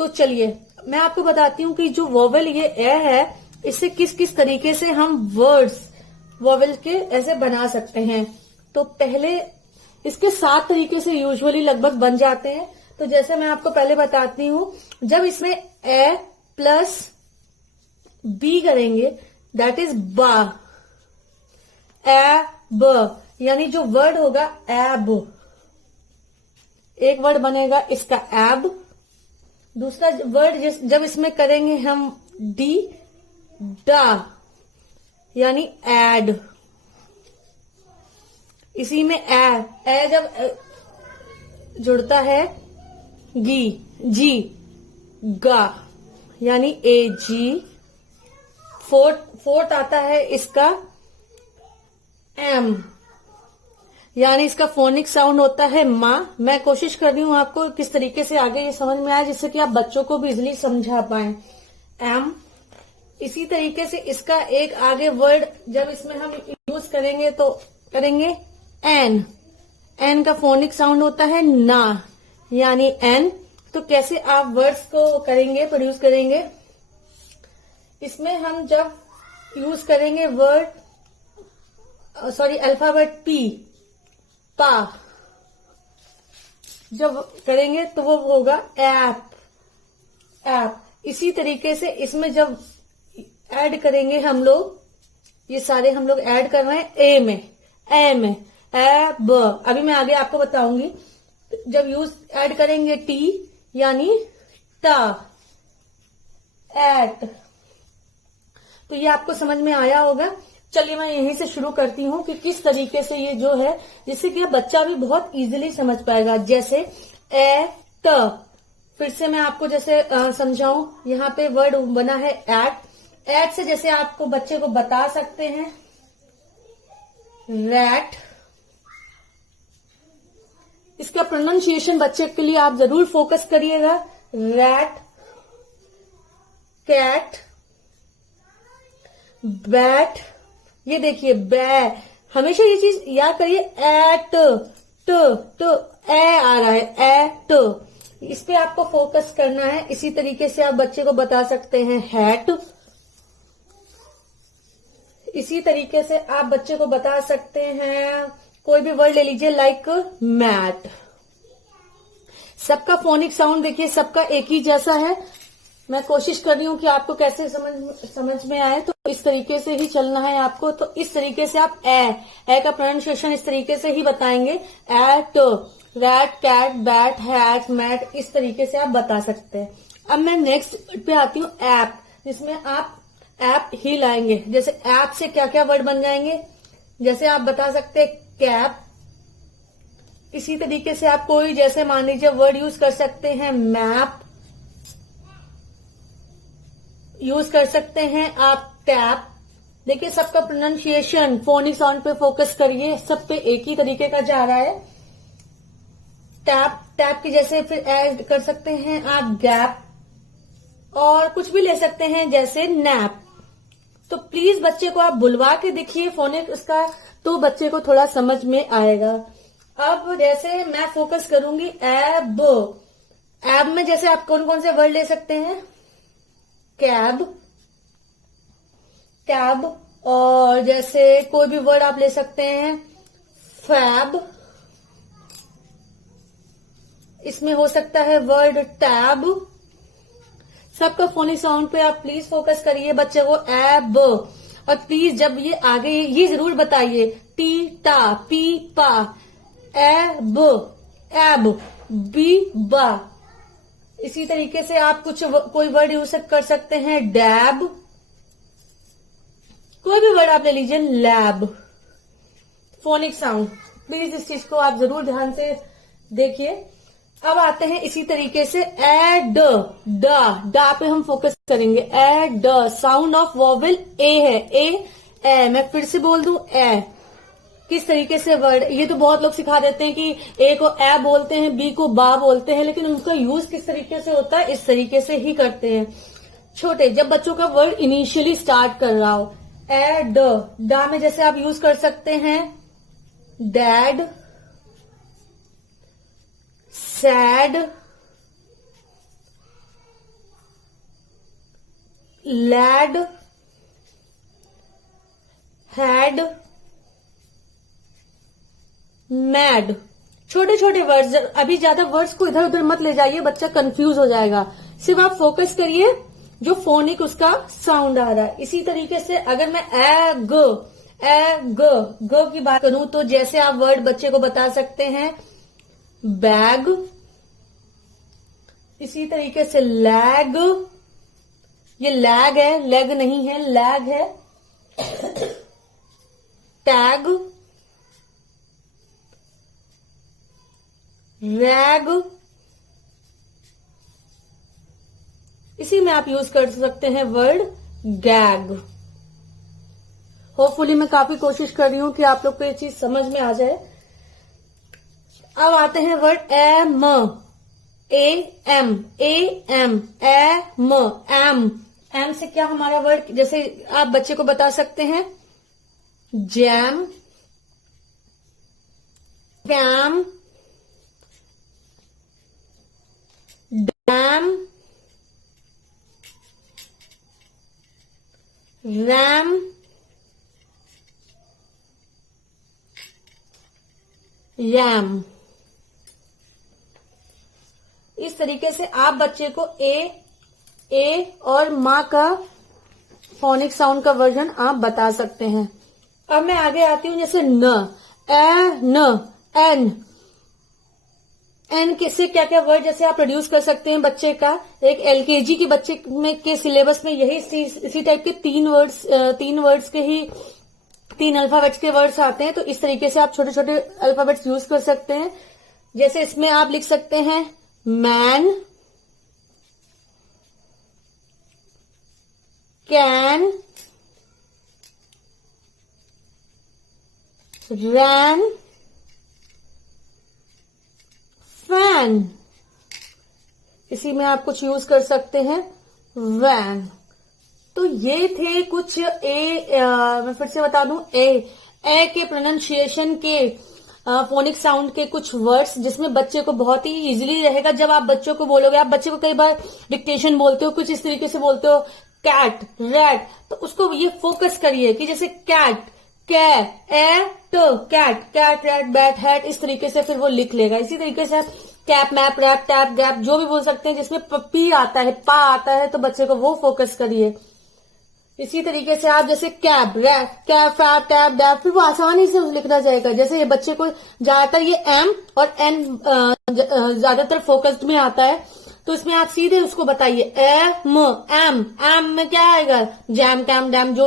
तो चलिए मैं आपको बताती हूँ कि जो वोवेल ये ए है, इससे किस किस तरीके से हम वर्ड्स वोवेल के ऐसे बना सकते हैं। तो पहले इसके 7 तरीके से यूजुअली लगभग बन जाते हैं। तो जैसे मैं आपको पहले बताती हूँ, जब इसमें ए प्लस बी करेंगे, दैट इज बा, एब, यानी जो वर्ड होगा एब, एक वर्ड बनेगा इसका एब। दूसरा वर्ड जब इसमें करेंगे हम डी, डा, यानी एड। इसी में ए जब जुड़ता है गी, जी, गा, यानी ए जी। फोर्थ आता है इसका एम, यानी इसका फोनिक साउंड होता है माँ। मैं कोशिश कर रही हूँ आपको किस तरीके से आगे ये समझ में आए, जिससे कि आप बच्चों को भी इजिली समझा पाए। एम। इसी तरीके से इसका एक आगे वर्ड जब इसमें हम यूज करेंगे तो करेंगे एन। एन का फोनिक साउंड होता है ना, यानी एन। तो कैसे आप वर्ड्स को करेंगे, प्रोड्यूस करेंगे, इसमें हम जब यूज करेंगे वर्ड अल्फाबेट पी, पा, जब करेंगे तो वो होगा ऐप, ऐप। इसी तरीके से इसमें जब ऐड करेंगे हम लोग, ये सारे हम लोग ऐड कर रहे हैं ए में, एब। अभी मैं आगे आपको बताऊंगी। जब यूज ऐड करेंगे टी, यानी टा, एट। तो ये आपको समझ में आया होगा। चलिए मैं यहीं से शुरू करती हूँ कि किस तरीके से ये जो है, जिससे कि बच्चा भी बहुत इजीली समझ पाएगा। जैसे ए त, फिर से मैं आपको जैसे समझाऊं, यहाँ पे वर्ड बना है एट। एट से जैसे आपको बच्चे को बता सकते हैं रैट। इसका प्रोनाउंसिएशन बच्चे के लिए आप जरूर फोकस करिएगा। Rat, cat, bat. ये देखिए बै, हमेशा ये चीज याद करिए, एट, ट ए आ रहा है, एट। इस पे आपको फोकस करना है। इसी तरीके से आप बच्चे को बता सकते हैं हैट। इसी तरीके से आप बच्चे को बता सकते हैं, कोई भी वर्ड ले लीजिए लाइक मैट। सबका फोनिक साउंड देखिए, सबका एक ही जैसा है। मैं कोशिश कर रही हूँ कि आपको कैसे समझ में आए, तो इस तरीके से ही चलना है आपको। तो इस तरीके से आप ए का प्रोनाउंसिएशन इस तरीके से ही बताएंगे। At, rat, cat, bat, hat, mat, इस तरीके से आप बता सकते हैं। अब मैं नेक्स्ट पे आती हूँ ऐप, जिसमें आप ऐप ही लाएंगे। जैसे ऐप से क्या क्या वर्ड बन जाएंगे, जैसे आप बता सकते हैं कैप। इसी तरीके से आप कोई जैसे मान लीजिए वर्ड यूज कर सकते हैं मैप, यूज कर सकते हैं आप टैप। देखिए सबका प्रोनाउंसिएशन फोनिक साउंड पे फोकस करिए, सब पे एक ही तरीके का जा रहा है। टैप, टैप की जैसे फिर ऐड कर सकते हैं आप गैप, और कुछ भी ले सकते हैं जैसे नैप। तो प्लीज बच्चे को आप बुलवा के देखिए फोनिक उसका, तो बच्चे को थोड़ा समझ में आएगा। अब जैसे मैं फोकस करूंगी एब। एब में जैसे आप कौन कौन से वर्ड ले सकते हैं, कैब, कैब, और जैसे कोई भी वर्ड आप ले सकते हैं फैब। इसमें हो सकता है वर्ड टैब। सबका फोनिक साउंड पे आप प्लीज फोकस करिए बच्चे को, एब। और प्लीज जब ये आगे ये जरूर बताइए, टी, टा, पी, पा, एब, एब, बी, बा। इसी तरीके से आप कोई वर्ड यूज कर सकते हैं डैब। कोई भी वर्ड आप ले लीजिए, लैब। फोनिक साउंड प्लीज इस चीज को आप जरूर ध्यान से देखिए। अब आते हैं इसी तरीके से एड, डा पे हम फोकस करेंगे। एड, साउंड ऑफ वोवेल ए है, ए। मैं फिर से बोल दूं ए। किस तरीके से वर्ड, ये तो बहुत लोग सिखा देते हैं कि ए को ए बोलते हैं, बी को बा बोलते हैं, लेकिन उनका यूज किस तरीके से होता है, इस तरीके से ही करते हैं। छोटे जब बच्चों का वर्ड इनिशियली स्टार्ट कर रहा हो, ए, डा में जैसे आप यूज कर सकते हैं dad, sad, lad, had, mad. छोटे छोटे वर्ड्स, अभी ज्यादा वर्ड्स को इधर उधर मत ले जाइए, बच्चा कंफ्यूज हो जाएगा। सिर्फ आप फोकस करिए जो फोनिक उसका साउंड आ रहा है। इसी तरीके से अगर मैं ग की बात करूं तो जैसे आप वर्ड बच्चे को बता सकते हैं बैग, इसी तरीके से लैग, ये लैग है, लेग नहीं है, लैग है। टैग, रैग, इसी में आप यूज कर सकते हैं वर्ड गैग। होपफुली मैं काफी कोशिश कर रही हूं कि आप लोग को ये चीज समझ में आ जाए। अब आते हैं वर्ड एम, एम, एम से क्या हमारा वर्ड, जैसे आप बच्चे को बता सकते हैं jam, cam, dam, ram, yam. इस तरीके से आप बच्चे को ए और माँ का फोनिक साउंड का वर्जन आप बता सकते हैं। अब मैं आगे आती हूँ, जैसे न, एन किससे क्या क्या वर्ड जैसे आप प्रोड्यूस कर सकते हैं बच्चे का। एक एलकेजी के बच्चे में के सिलेबस में यही इसी टाइप के तीन वर्ड्स के ही 3 अल्फाबेट्स के वर्ड्स आते हैं। तो इस तरीके से आप छोटे छोटे अल्फाबेट्स यूज कर सकते हैं। जैसे इसमें आप लिख सकते हैं मैन, कैन, रैन, फैन। इसी में आप कुछ यूज कर सकते हैं वैन। तो ये थे कुछ मैं फिर से बता दूं, ए के प्रोनाउंसिएशन के फोनिक साउंड के कुछ वर्ड्स, जिसमें बच्चे को बहुत ही इजीली रहेगा। जब आप बच्चों को बोलोगे, आप बच्चे को कई बार डिक्टेशन बोलते हो, कुछ इस तरीके से बोलते हो कैट, रैट, तो उसको ये फोकस करिए कि जैसे cat, cat, rat, bat, hat, इस तरीके से फिर वो लिख लेगा। इसी तरीके से cap, map, rap, tap, gap, जो भी बोल सकते हैं जिसमें पी आता है, पा आता है, तो बच्चे को वो फोकस करिए। इसी तरीके से आप जैसे cab, cab, fab, tap, dap, फिर वो आसानी से लिखना जाएगा। जैसे ये बच्चे को ज्यादातर ये एम और एन ज्यादातर फोकस्ड में आता है, तो इसमें आप सीधे उसको बताइए एम में क्या आएगा, जैम, कैम, डैम, जो